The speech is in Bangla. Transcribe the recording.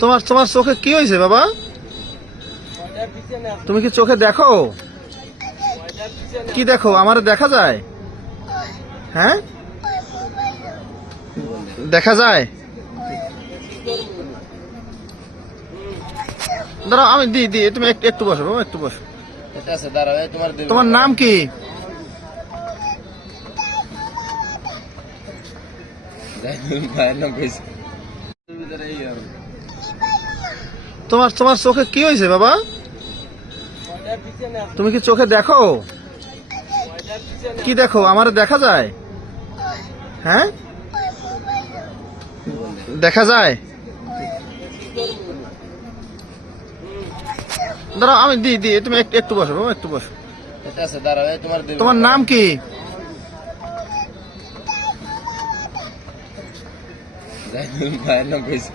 তোমার তোমার চোখে কি হয়েছে বাবা? তুমি কি চোখে দেখো? কি দেখো? আমার দেখা যায়? হ্যাঁ, দেখা যায়। দাঁড়াও, আমি দি তুমি একটু বসো বাবা, একটু বসো। তোমার নাম কি? তোমার তোমার চোখে কি হয়েছে বাবা? তুমি কি চোখে দেখো? কি দেখো? আমার দেখা যায়? হ্যাঁ, দেখা যায়। দাঁড়াও, আমি দি তুমি একটু বসো বাবা, একটু বসো। তোমার নাম কি? ভাইয়ের নাম কইছে।